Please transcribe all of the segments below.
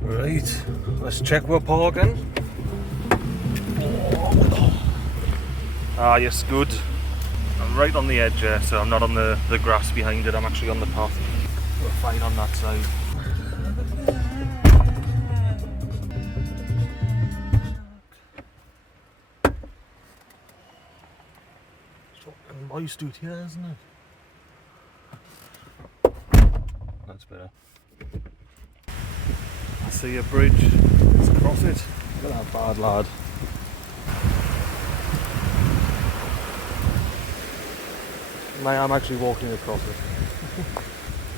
Right, let's check we're parking. Ah, yes, good. I'm right on the edge here, so I'm not on the grass behind it, I'm actually on the path. We're fine on that side. It's fucking moist out here, isn't it? That's better. I see a bridge. Let's cross it. Look at that bad lad. I'm actually walking across it.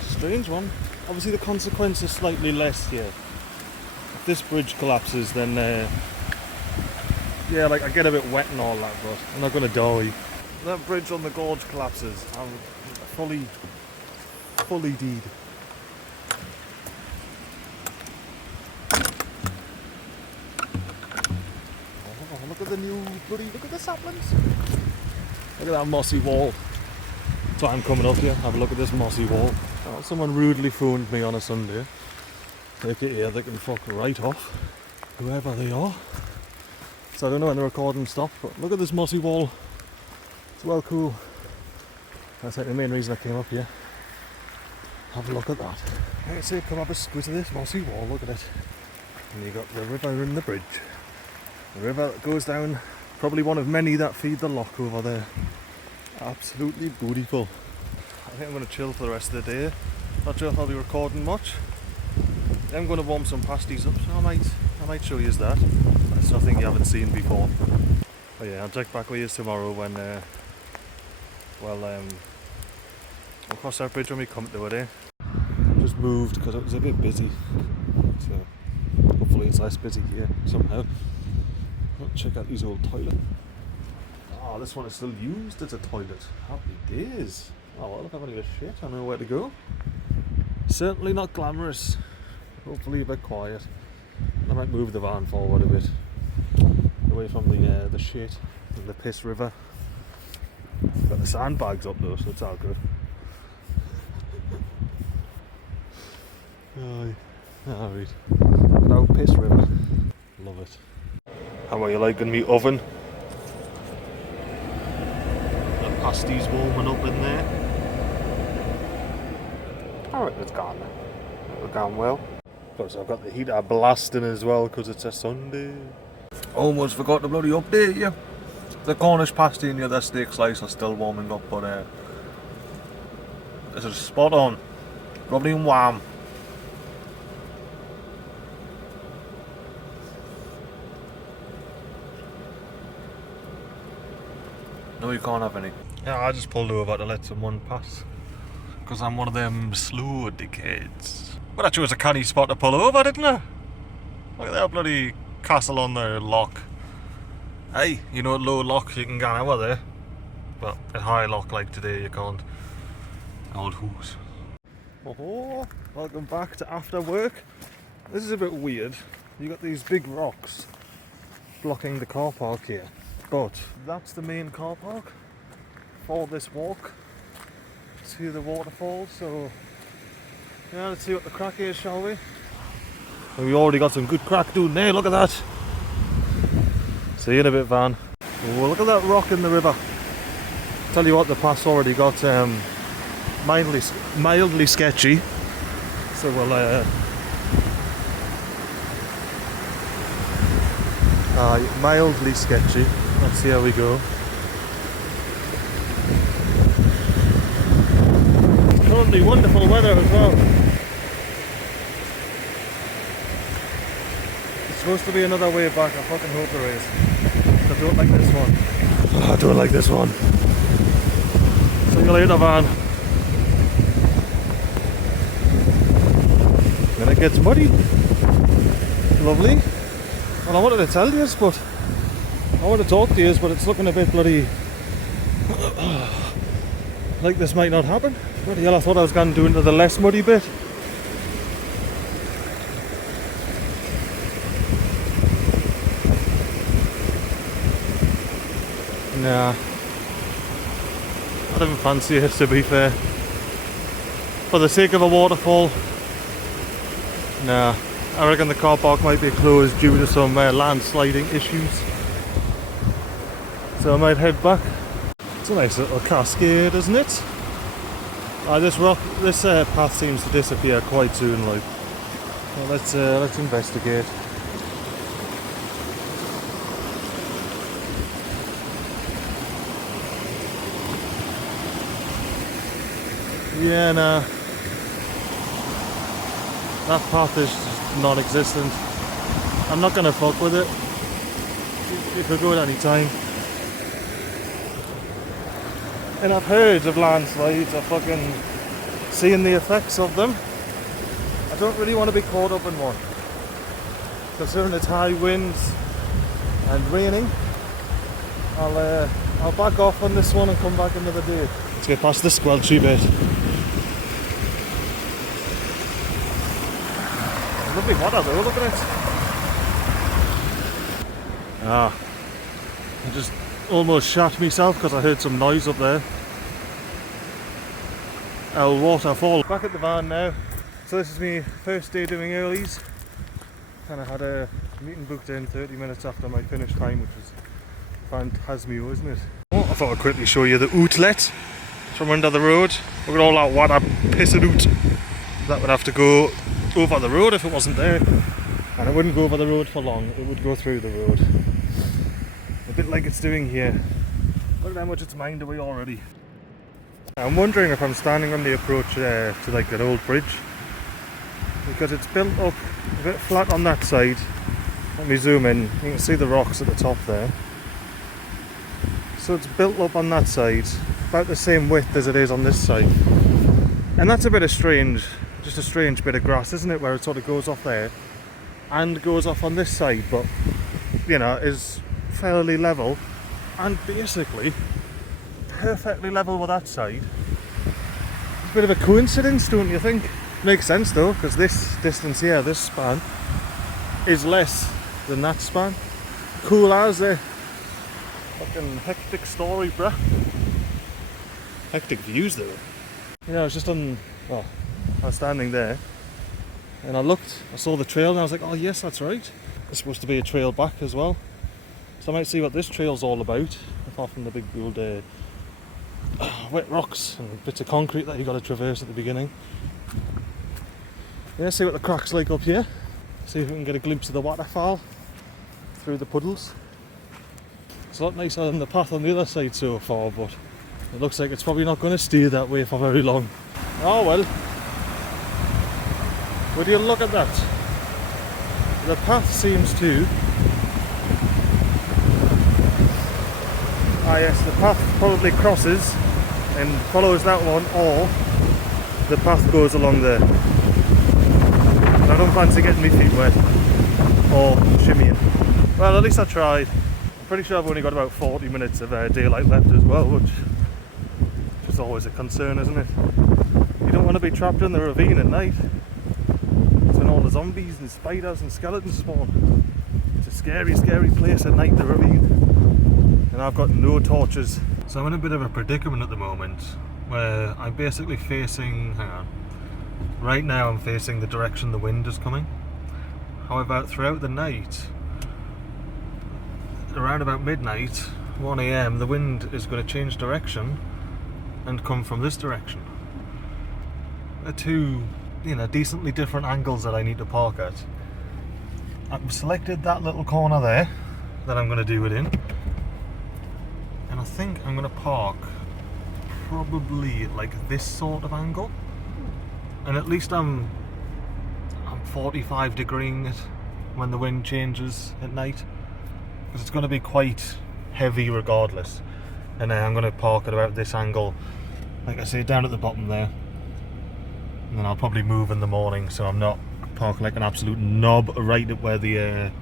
Strange one. Obviously the consequence is slightly less here. If this bridge collapses, then yeah, like I get a bit wet and all that, but I'm not gonna die. If that bridge on the gorge collapses, I'm fully dead. Oh, look at the new look at the saplings. Look at that mossy wall. So I'm coming up here, have a look at this mossy wall. Oh, someone rudely phoned me on a Sunday. They can fuck right off, whoever they are. So I don't know when the recording stopped, but look at this mossy wall. It's well cool. That's like the main reason I came up here. Have a look at that. I'd say come have a squint at this mossy wall, look at it. And you got the river and the bridge. The river that goes down, probably one of many that feed the loch over there. Absolutely beautiful. I think I'm going to chill for the rest of the day. Not sure if I'll be recording much. I'm going to warm some pasties up, so I might show you that. That's nothing you haven't seen before. But yeah, I'll check back with you tomorrow when we'll cross that bridge when we come to it. Just moved because it was a bit busy, so hopefully it's less busy here somehow. I'll check out these old toilets. Oh, this one is still used as a toilet. Happy days. Oh, well, if I've only got shit, I know where to go. Certainly not glamorous. Hopefully a bit quiet. I might move the van forward a bit. Away from the shit and the piss river. Got the sandbags up though, so it's all good. Alright. No piss river. Love it. How are you liking me oven? Pasties warming up in there. Alright, it's gone. It's gone well. Plus I've got the heater blasting as well because it's a Sunday. Almost forgot to bloody update you. The Cornish pasty and the other steak slice are still warming up, but this is spot on. Lovely and warm. No, you can't have any. Yeah, I just pulled over to let someone pass. Because I'm one of them slow dickheads. Well, that was a canny spot to pull over, didn't I? Look at that bloody castle on the lock. Hey, you know at low lock you can get over there. But at high lock like today you can't. Old whoos. Oh, welcome back to after work. This is a bit weird. You got these big rocks blocking the car park here. But that's the main car park for this walk to the waterfall, so yeah, let's see what the crack is, shall we? And we already got some good crack doing there, look at that. See you in a bit, van. Oh, look at that rock in the river. Tell you what, the path's already got mildly sketchy, so we'll mildly sketchy. Let's see how we go. It's currently wonderful weather as well. It's supposed to be another way back, I fucking hope there is. I don't like this one. I don't like this one. See you later, van. When it gets muddy. Lovely. Well, I wanted to tell you, but I want to talk to you, but it's looking a bit bloody like this might not happen. Bloody hell, I thought I was going to do into the less muddy bit. Nah, I don't fancy it, to be fair. For the sake of a waterfall, nah, I reckon the car park might be closed due to some landsliding issues. So I might head back. It's a nice little cascade, isn't it? This path seems to disappear quite soon, like. Well, let's investigate. Yeah, nah. That path is just non-existent. I'm not gonna fuck with it. It could go at any time. And I've heard of landslides, I've fucking seen the effects of them. I don't really want to be caught up in one. Considering it's high winds and raining, I'll back off on this one and come back another day. Let's get past the squelchy bit. Lovely water though, look at it. I just almost shat myself because I heard some noise up there. Our waterfall. Back at the van now. So this is my first day doing earlies. And I had a meeting booked in 30 minutes after my finish time, which is fantasmio, isn't it? Oh, I thought I'd quickly show you the outlet from under the road. Look at all that water pissing out. That would have to go over the road if it wasn't there. And it wouldn't go over the road for long, it would go through the road. A bit like it's doing here. Look at how much it's mined away already. I'm wondering if I'm standing on the approach to like that old bridge, because it's built up a bit flat on that side. Let me zoom in, you can see the rocks at the top there. So it's built up on that side, about the same width as it is on this side. And that's a bit of strange, just a strange bit of grass, isn't it, where it sort of goes off there and goes off on this side, but you know, is fairly level and basically perfectly level with that side. It's a bit of a coincidence, don't you think? Makes sense though, because this distance here, this span, is less than that span. Cool as a fucking hectic story, bruh. Hectic views though. You know, I was just I was standing there and I saw the trail and I was like, oh yes, that's right. There's supposed to be a trail back as well. So I might see what this trail's all about, apart from the big old wet rocks and bits of concrete that you got to traverse at the beginning. Yeah, see what the crack's like up here. See if we can get a glimpse of the waterfall through the puddles. It's a lot nicer than the path on the other side so far, but it looks like it's probably not going to stay that way for very long. Oh well. Would you look at that? The path seems to... Ah yes, the path probably crosses and follows that one, or the path goes along there. I don't fancy getting my feet wet or shimmying. Well, at least I tried. I'm pretty sure I've only got about 40 minutes of daylight left as well, which is always a concern, isn't it? You don't want to be trapped in the ravine at night. It's when all the zombies and spiders and skeletons spawn. It's a scary, scary place at night, the ravine. And I've got no torches. So I'm in a bit of a predicament at the moment where I'm basically facing, hang on, right now I'm facing the direction the wind is coming. However, throughout the night, around about midnight, 1 AM, the wind is going to change direction and come from this direction. They're two, you know, decently different angles that I need to park at. I've selected that little corner there that I'm going to do it in. And I think I'm going to park probably like this sort of angle. And at least I'm 45 degreeing it when the wind changes at night, because it's going to be quite heavy regardless. And then I'm going to park at about this angle, like I say, down at the bottom there. And then I'll probably move in the morning so I'm not parking like an absolute knob right at where the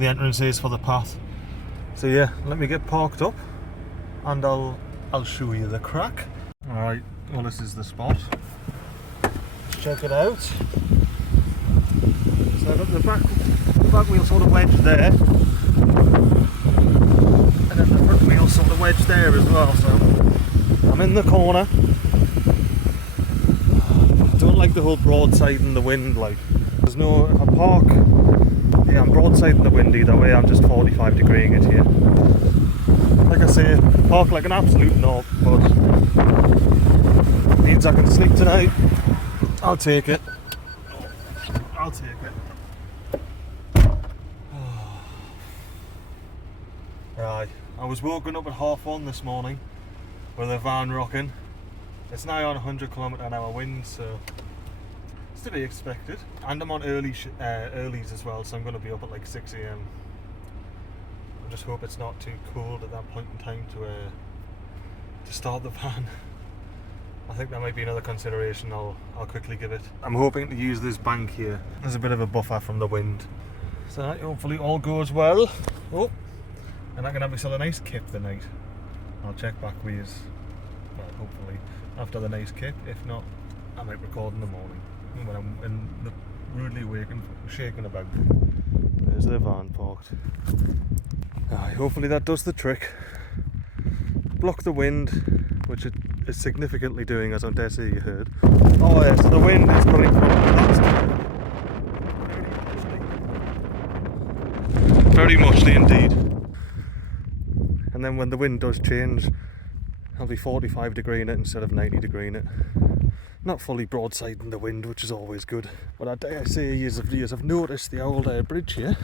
entrance is for the path. So yeah, let me get parked up and I'll show you the crack. Alright, well this is the spot. Let's check it out. So I've got the back wheel sort of wedged there. And then the front wheel sort of wedged there as well, so I'm in the corner. I don't like the whole broadside and the wind, like, there's no, if I park, yeah, I'm broadside in the wind either way, I'm just 45 degreeing it here. Like I say, park like an absolute knob, but means I can sleep tonight. I'll take it. I'll take it. Right, I was woken up at 1:30 this morning with a van rocking. It's now on 100km/h wind, so it's to be expected. And I'm on earlies as well, so I'm going to be up at like 6 AM. I just hope it's not too cold at that point in time to start the van. I think that might be another consideration I'll quickly give it. I'm hoping to use this bank here as a bit of a buffer from the wind. So that hopefully all goes well. Oh, and I can have myself a nice kip tonight. I'll check back with, well, hopefully after the nice kip. If not, I might record in the morning when I'm in the rudely waking, shaking about. There's the van parked. Hopefully that does the trick. Block the wind, which it is significantly doing, as I dare say you heard. Oh yes, the wind is coming from that side. Very muchly indeed. And then when the wind does change, I'll be 45 degreeing it instead of 90 degreeing it. Not fully broadside in the wind, which is always good. But I dare say years I've noticed the old bridge here,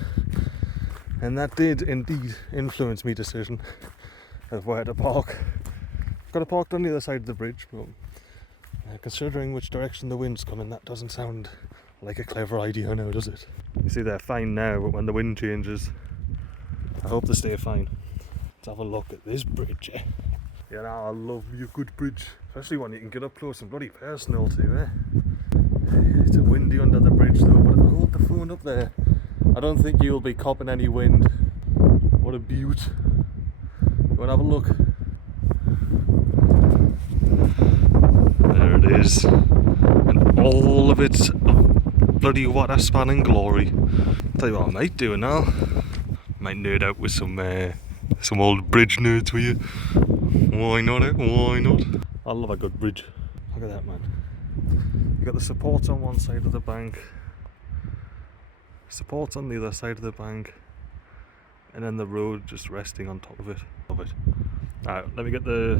and that did indeed influence my decision of where to park. I've got it parked on the other side of the bridge, but considering which direction the wind's coming, that doesn't sound like a clever idea now, does it? You see they're fine now, but when the wind changes, I hope they stay fine. Let's have a look at this bridge. Yeah, I love me a good bridge, especially when you can get up close and bloody personal too, eh? It's a windy under the bridge though, but if I hold the phone up there, I don't think you'll be copping any wind. What a beaut. Go and have a look. There it is. And all of its bloody water spanning glory. Tell you what I might do now. Might nerd out with some old bridge nerds for you. Why not, eh? Why not? I love a good bridge. Look at that, man. You got the supports on one side of the bank, supports on the other side of the bank, and then the road just resting on top of it. Love it. Alright, let me get the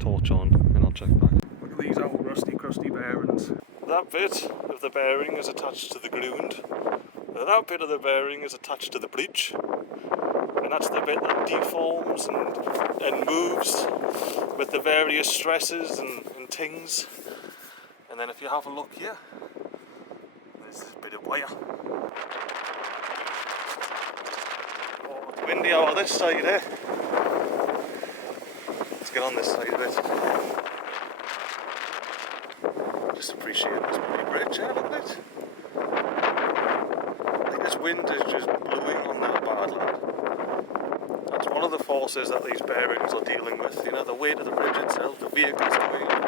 torch on and I'll check back. Look at these old rusty crusty bearings. That bit of the bearing is attached to the ground. That bit of the bearing is attached to the bridge. And that's the bit that deforms and moves with the various stresses and things. And then if you have a look here, there's a bit of wire. Oh, it's windy over this side, eh? Let's get on this side of it. Just appreciate this pretty bridge, eh? Look at it. I think this wind is just blowing on that bad, lad. That's one of the forces that these bearings are dealing with. You know, the weight of the bridge itself, the vehicles going on.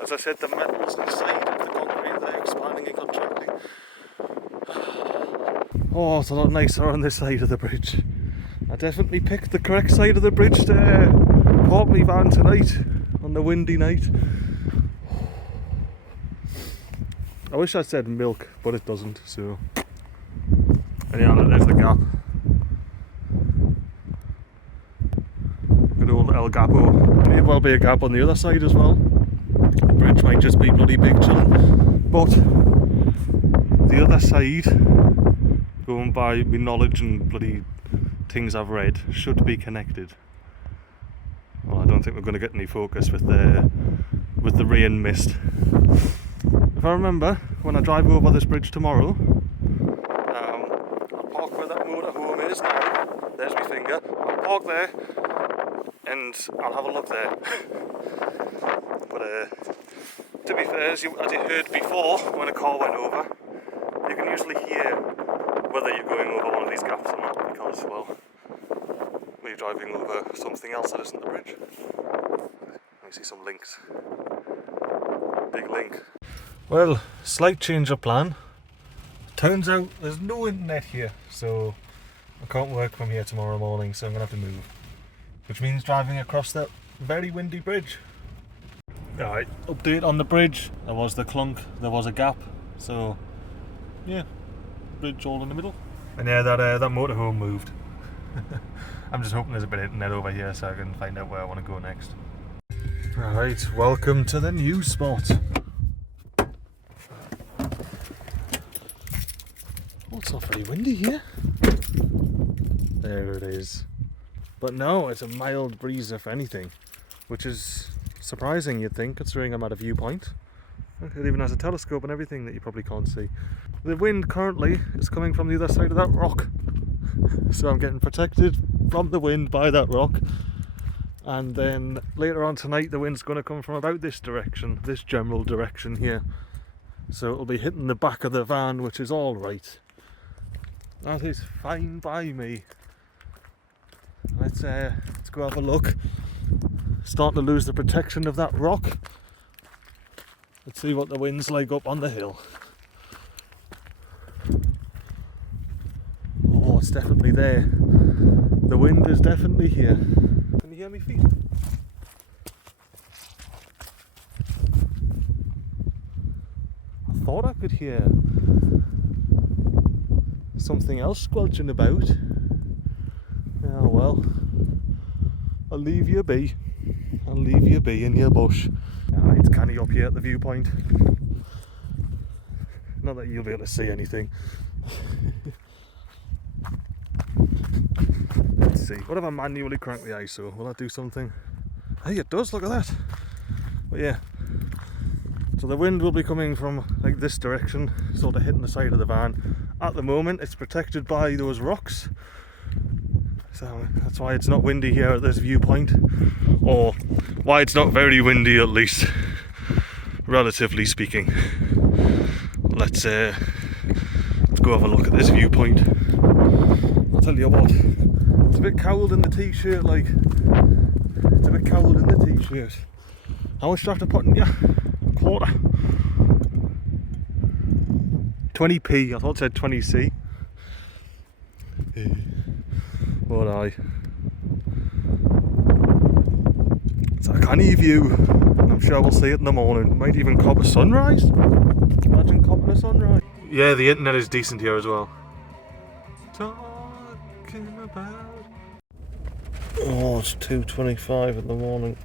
As I said, the metals inside of the concrete, they're expanding and contracting. Oh, it's a lot nicer on this side of the bridge. I definitely picked the correct side of the bridge to park my van tonight on the windy night. I wish I said milk, but it doesn't, so. And yeah, there's the gap. Good old El Gapo. May well be a gap on the other side as well. The bridge might just be bloody big chilling. But the other side, going by my knowledge and bloody things I've read, should be connected. Well, I don't think we're going to get any focus with the rain mist. If I remember, when I drive over this bridge tomorrow, I'll park where that motorhome is now. There's my finger. I'll park there and I'll have a look there. But to be fair, as you heard before, when a car went over, you can usually hear whether you're going over one of these gaps or not, because, well, we're driving over something else that isn't the bridge. Let me see some links. Big link. Well, slight change of plan. Turns out there's no internet here, so I can't work from here tomorrow morning, so I'm going to have to move. Which means driving across that very windy bridge. Alright, update on the bridge. There was the clunk, there was a gap, so yeah, bridge all in the middle. And yeah, that motorhome moved. I'm just hoping there's a bit of internet over here so I can find out where I want to go next. Right, welcome to the new spot. Oh, it's not very windy here. There it is. But no, it's a mild breeze if anything, which is surprising, you'd think, considering I'm at a viewpoint. It even has a telescope and everything that you probably can't see. The wind currently is coming from the other side of that rock. So I'm getting protected from the wind by that rock. And then later on tonight the wind's going to come from about this direction, this general direction here. So it'll be hitting the back of the van, which is alright. That is fine by me. Let's go have a look. Starting to lose the protection of that rock. Let's see what the wind's like up on the hill. Oh, it's definitely there. The wind is definitely here. Can you hear me feet? I thought I could hear something else squelching about. Oh well, I'll leave you be. I'll leave you be in your bush. It's canny up here at the viewpoint. Not that you'll be able to see anything. Let's see. What if I manually crank the ISO? Will that do something? Hey, it does, look at that. But yeah. So the wind will be coming from like this direction, sort of hitting the side of the van. At the moment it's protected by those rocks. So that's why it's not windy here at this viewpoint. Or why it's not very windy, at least. Relatively speaking. Let's go have a look at this viewpoint. I'll tell you what, it's a bit cold in the t-shirt, like. It's a bit cold in the t-shirt. How much do I have to put in you? A quarter. 20p, I thought it said 20c. But aye. It's a canny view. I'm sure we'll see it in the morning. Might even cop a sunrise. Imagine copping a sunrise. Yeah, the internet is decent here as well. Talking about. Oh, it's 2:25 in the morning.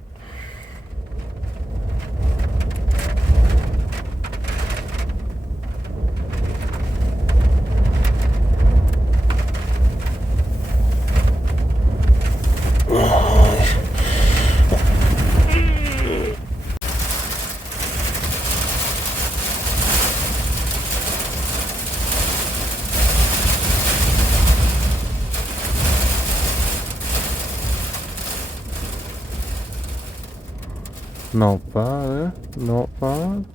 Not bad, eh? Not bad.